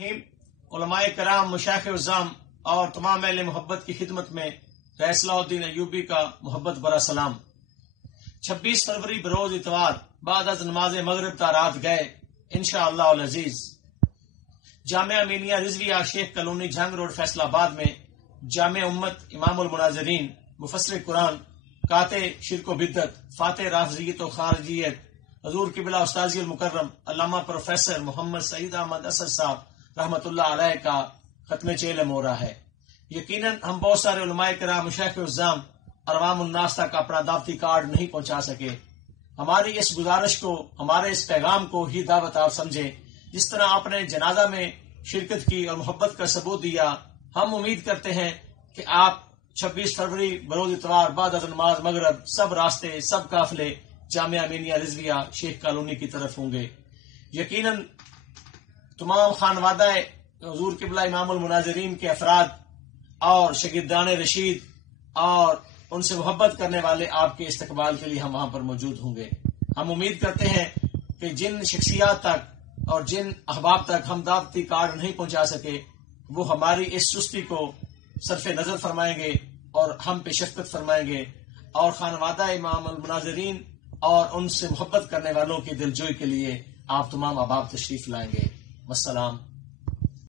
علماء کرام، مشائخ اعظام اور تمام اہل محبت کی خدمت میں صلاح الدین ایوبی کا محبت برا سلام۔ 26 فروری بروز اتوار بعد از نماز مغرب تا رات گئے انشاءاللہ العزیز جامعہ امینیہ رضویہ شیخ کالونی جھنگ روڈ فیصل آباد میں جامع امت امام المناظرین مفسر قرآن قاطع شرک و بدعت فاتح رافضیت و خارجیت حضور قبلہ استاذی المکرم علامہ پروفیسر محمد سعید احمد اسد صاحب رحمۃ اللہ علیہ کا ختم چیلم ہو رہا ہے۔ یقیناً ہم بہت سارے علماء کرام، مشائخ اعظام اور عوام الناس تک اپنا دعوتی کارڈ نہیں پہنچا سکے۔ ہماری اس گزارش کو، ہمارے اس پیغام کو ہی دعوت آپ سمجھیں۔ جس طرح آپ نے جنازہ میں شرکت کی اور محبت کا ثبوت دیا، ہم امید کرتے ہیں کہ آپ 26 فروری بروز اتوار بعد از نماز مغرب سب راستے، سب قافلے جامعہ امینیہ رضویہ شیخ کالونی کی طرف ہوں گے۔ یقیناً تمام خانوادہ حضور قبلہ امام المناظرین کے افراد اور شاگردان رشید اور ان سے محبت کرنے والے آپ کے استقبال کے لیے ہم وہاں پر موجود ہوں گے۔ ہم امید کرتے ہیں کہ جن شخصیات تک اور جن احباب تک ہم دعوتی کارڈ نہیں پہنچا سکے، وہ ہماری اس سستی کو صرف نظر فرمائیں گے اور ہم پہ شفقت فرمائیں گے، اور خانوادہ امام المناظرین اور ان سے محبت کرنے والوں کی دلجوئی کے لیے آپ تمام احباب تشریف لائیں گے۔ والسلام۔